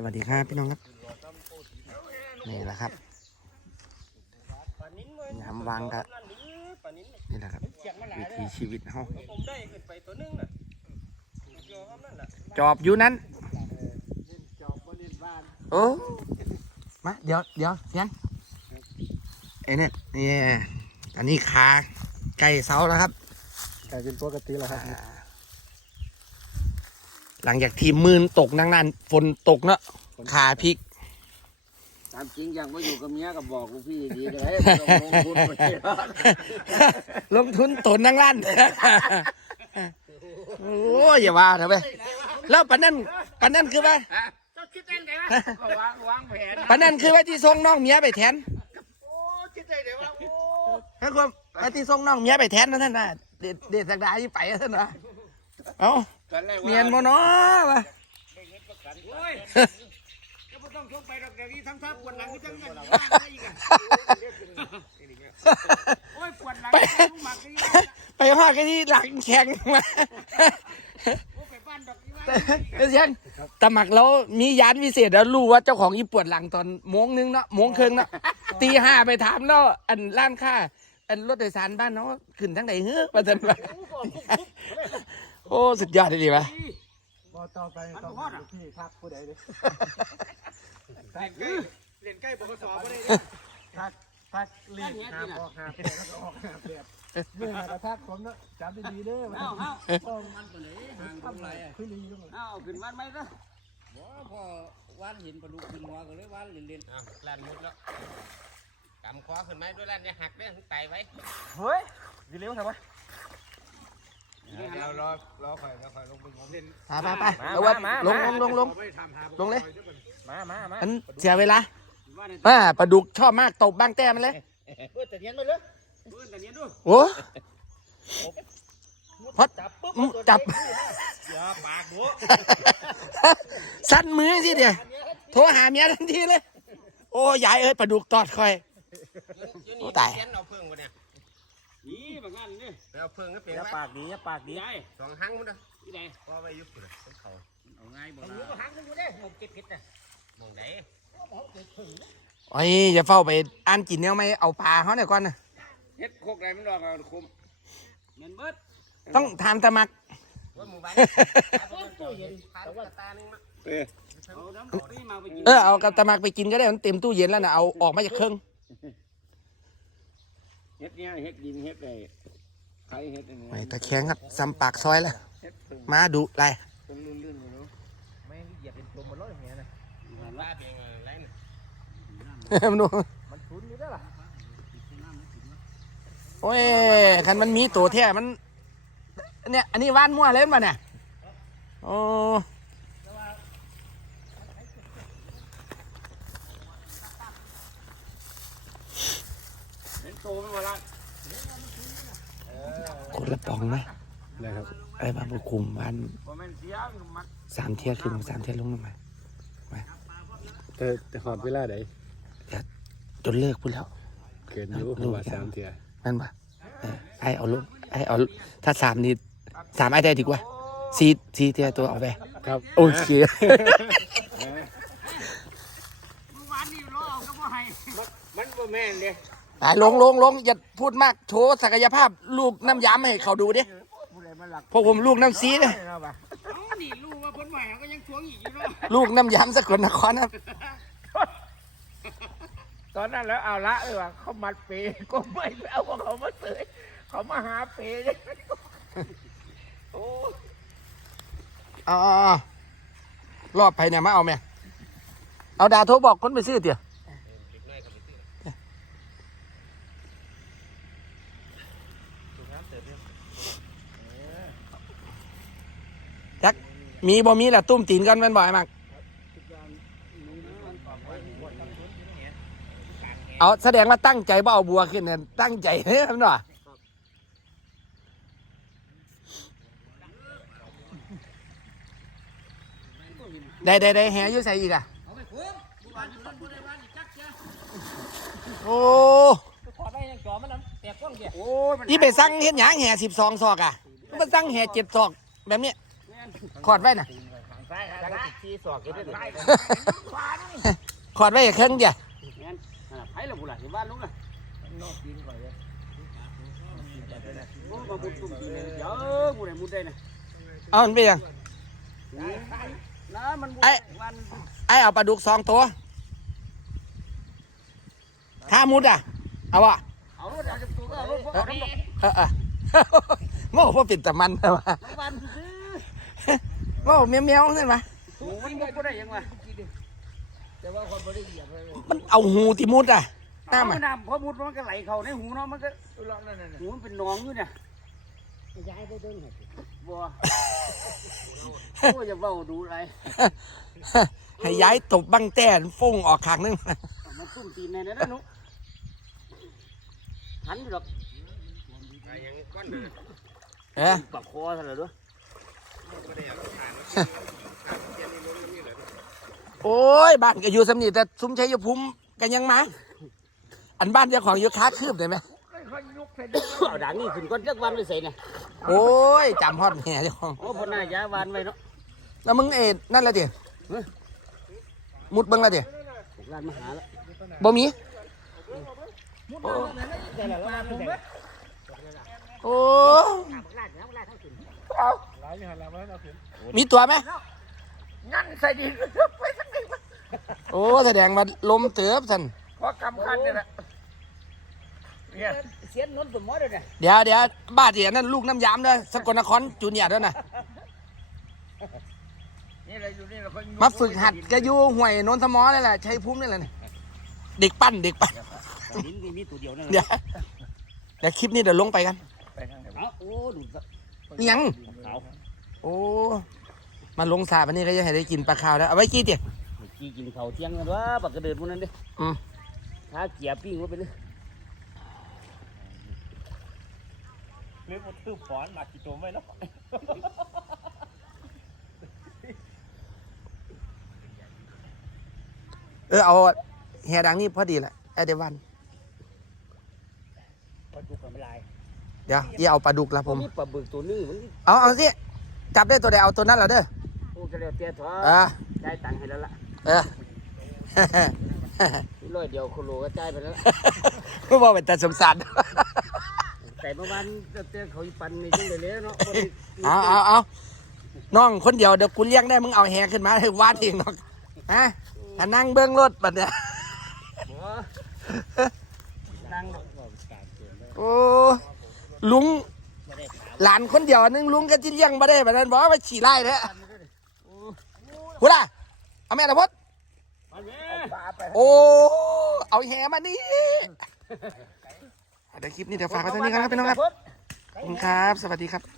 สวัสดีครับพี่น้องครับ นี่แหละครับยามวางกับนี่แหละครับวิถีชีวิตเฮาผมได้ขึ้นไปตัวนึงน่ะเกี่ยวกับนั่นน่ะจอบอยู่นั้นโอ้มาเดี๋ยวเดี๋ยวเพียงไอ้เนี่ยนี่อันนี้ขาไก่เสาแล้วครับกลายเป็นปกติแล้วครับ หลังจากที่มืนตกนั่งนั่นฝนตกเนาะขาพลิกตามจริงอย่างว่าอยู่กับเมียกับบอกลูกพี่ดีเลยลงทุนไปลงทุนตนนั่งลั่นโอ้ยอย่าว่าเถอะไปแล้วปันนั่นปันนั่นคือว่าเจ้าคิดได้ไงวะก็วางวางแผนปันนั่นคือว่าที่ส่งน้องเมียไปแทนโอ้คิดได้ไงวะโอ้ครับผมว่าที่ส่งน้องเมียไปแทนนะท่านนะเด็ดเด็ดสักดาที่ไปนะท่านนะเอ้า ตอนแรกว่าเมียนบ่เนาะวะโอ้ยจะไม่ต้องชกไปหรอกเดี๋ยวนี้ทั้งท่าปวดหลังก็จังกันอีกอะโอ้ยปวดหลังหมักกันไปหอดกันที่หลังแข็งมาโอ้ไปบ้านดอกนี่ว่าเสียงตะหมักแล้วมียานวิเศษแล้วรู้ว่าเจ้าของญี่ปุ่นหลังตอนโมงนึงเนาะโมงครึ่งเนาะตีห้าไปถามแล้วอันร้านค้าอันรถโดยสารบ้านเนาะขึ้นทั้งไหนเฮ้อประเด็นว่า โอ้สุดยอดเลยดีปะพอต่อไปต้องลูกพี่ทักผู้ใดเลยเรียนใกล้บกสอไม่ได้ทักทักลีกหาออกหาเปลี่ยนแล้วก็ออกหาเปลี่ยนเมื่อไหร่ก็ทักผมเนาะจำดีๆเด้อมันเอ้าเอ้าต้องมันตัวไหนทำไรอะคือลีต้องเอ้าขึ้นบ้านไหมซะบ่พอวานเห็นปลาดุกขึ้นหัวก็เลยวานเล่นๆอ้าวลานมุดแล้วกำคอขึ้นไหมด้วยลานอย่าหักเด้อไตไว้เฮ้ยดีเร็วทำไม เดี๋ยวรอรอคอยรอคอยลงไปงมเล่นไปไปไปเอาวัดลงลงลงลงลงเลย มามามาอันเสียเวลาอ่าปลาดุกชอบมากตบบ้างแต้มมันเลยเปิดแต่เนียนไปเลยเปิดแต่เนียนดูโอ้พอดจับปุ๊บอืมจับ อย่าปากหัวสั้นมือสิเดียวโทรหาเมียทันทีเลย โอ้ยายเอ้ยปลาดุกตอดคอย โอ้ตายเขีนเอาเพิ่งวะเนี่ย นี่บางงานนี่เอาเพิ่งก็เป็นอย่าไว้ปากดีอย่าปากดียายสองหังมันเด้อที่ไหนพอไว้ยุบเลยต้นเขาเอาง่ายบ่ล่ะหักกูได้หกเจ็ดผิดน่ะมองไหนโอ้ยอย่าเฝ้าไปอ่านกินเนี่ยไม่เอาปลาเขาหน่อยก่อนนะเฮ็ดโคกไรมันดอกเอาคุมเงินเบิดต้องทานตะมักว่าหมู่บ้านตู้เย็นทานกระตานึงมาเอาน้ำดอกนี่มาไปกินเออเอากับตะมักไปกินก็ได้มันเต็มตู้เย็นแล้วนะเอาออกมาจากเครื่อง เฮ็ดเนี่ยเฮ็ดดินเฮ็ดไอ้ไข่เฮ็ดอันนี้ไม่ตะแคงครับซ้ำปากซอยแล้วเฮ็ดเพิ่งมาดูไรต้นลื่นๆอยู่เนาะไม่เหยียบเป็นตัวมันร้อยอย่างเงี้ยนะลาเพียงอะไรน่ะมันดูมันชุนอยู่ได้หรอโอ้ยคันมันมีตัวแท้มันเนี่ยอันนี้ว่านมั่วเล่นมาเนี่ยโอ้ เห็นโตมันบ่ล่ะ คนละปองนะได้ครับไอ้บ้าบุคุมบ้านบ่แม่นเสียมักสามเที่ยขึ้นสามเที่ยลงลงมาแต่แต่หอดเวลาไหนจนเลิกพูดแล้วเกินอยู่เพราะว่าสามเทียนั่นปะเออไอ้เอาลงไอ้เอาถ้าสามนี่สามไอ้ได้ดีกว่าสี่สี่เที่ยตัวเอาไปครับโอเคเมื่อวานนี่รอเอาก็บ่ให้มันบ่แม่นเด้ ไอ้ลงลงลงอย่าพูดมากโชว์ศักยภาพลูกน้ำยำให้เขาดูดิผู้ใดมาหลักพวกผมลูกน้ำซีเนี่ยเนาะบ่เอ้านี่รู้ว่าเพิ่นว่าก็ยังทวงอีกอยู่เนาะลูกน้ำยำสกลนครนะครับตอนนั้นแล้วเอาละเออว่าเขามัดเปก็ไม่เอาว่าเขามาเสยเขามาหาเปเนี่ยโอ้อ๋อรอบไปเนี่ยมาเอาแม่เอาดาโทรบอกคนไปซื้อเตี๋ย จักมีบ่มีแหละตุ้มตีนกันแมันบ่อยมากเอาแสดงว่าตั้งใจว่าเอาบัวขึ้นเนี่ยตั้งใจเนี่ยมันว่ได้ได้ได้แหอยู่ใส่อีกอะโอ้ โอ้ยมันนี่ไปสั่งเห็นหยางแห่สิบสองศอกอะมันสั่งแห่เจ็ดศอกแบบเนี้ยขอดไว้น่ะซ้ายขาชี้สอกกันได้ขอดไว้อีกเครื่องเดียวงั้นนั่นน่ะไผละบุล่ะที่บ้านลุงน่ะนอกกินก่อนเลยโอ้มาบุญตุ่มกินเลยเดี๋ยวบุได้มุดได้นะเอามันไปยังนะมันบุไอ้วันไอ้เอาปลาดุกสองตัวถ้ามุดอะ เอาวะเอารถเอาจากตัวก็ เออเออโม่พ่อปิดแต่มันนะวะน้ำวันซื้อโม่เมียวเมียวใช่ไหมมันบุกก็ได้ยังวะแต่ว่าคนไม่ได้เหยียบเลยมันเอาหูที่มุดอะน้ำอะำน้ำพอมุดมันก็ไหลเข้าในหูเนาะมันก็รอบนั่นหูมันเป็นหนองอยู่เนี่ยย้ายไปเดินหบัวโอ้ยอย่าเว้าดูอะไรให้ย้ายตบบังแต้นฟุ้งออกข้างนึงมันซุ่มตีนในนั้นนะหนุ หันอยู่หรอกเออปากคอเท่าไหร่ด้วยโอ้ยบ้านก็อยู่สำนีแต่ซุ้มชัยภูมิกันยังมาอันบ้านเจ้าของอยู่ค้าคืบได้ไหมเอาดังนี่ขึ้นก้อนจักวันเลยใส่เนี่ยโอ้ยจำฮอดแห่เจ้าของโอ้พอหน้ายาวานไว้เนาะแล้วมึงเอ็ดนั่นละเดี๋ยมุดเบิ้งละเดี๋ยร้านมาหาแล้วบ่มี โอ้หลายอย่างแล้วเราถึงมีตัวไหมงั้นใส่ดินไปสักนิดโอ้แสดงว่าลมเตือบสันเพราะกำคันเนี่ยแหละเนี่ยเสียนนนสมมติเลยเนี่ยเดี๋ยวเดี๋ยวบ้านเดี๋ยวนั่นลูกน้ำยามด้วยสกลนครจูเนียร์ด้วยนะนี่อะไรอยู่นี่เราคนมาฝึกหัดก็อยู่ห่วยโนนทมอนี่แหละชัยภูมินี่แหละนี่เด็กปั้นเด็กปั้น ดินมีมีตัวเดียวนั่นเดี๋ยวเดี๋ยวคลิปนี้เดี๋ยวลงไปกัน ไปทางไหนเอา โอ้ดูดอิหยังขาโอ้มาลงสาวันนี้ก็จะให้ได้กินปลาขาวแล้วเอาไว้กี้เดี๋ยวกี่กินข้าวเที่ยงกันวะปากกระเดินพวกนั้นดิอืม ถ้าเกียร์ปิ้งว่าไปเลยเรื่องมันตื้อฝอนมากี่ตัวไม่แล้วเออเอาแฮดังนี่พอดีแหละไอเดวัน ปลาดุกกับลาย เดี๋ยวอย่าเอาปลาดุกละผม มีปลาบึกตัวนึงมันเอาเอาสิจับได้ตัวใดเอาตัวนั้นเหรอเด้อโอ้จะเรียกเตี้ยถอเออจ่ายตังค์ให้แล้วล่ะเออร้อยเดียวโคโลก็จ่ายไปแล้วก็บอกเป็นแต่สมสารแต่เมื่อวานเตี้ยเขาอีปันนี่จังเลยเนาะเอาเอาเอาน้องคนเดียวเดี๋ยวกูเลี้ยงได้มึงเอาแฮขึ้นมาให้วาดเองหรอกฮะอะนั่งเบื้องรถบัดเนี่ยนั่งโอ้ ลุงหลานคนเดียวนึงลุงก็จะเลี้ยงมาได้แบบนั้นบอกว่าฉี่ไล่เลยหูล่ะเอาแม่ละพดปลาไปโอ้ เอาแฮมานี่เดี๋ยวคลิปนี้เดี๋ยวฝากไว้เท่านี้ครับพี่น้องครับขอบคุณครับ สวัสดีครับ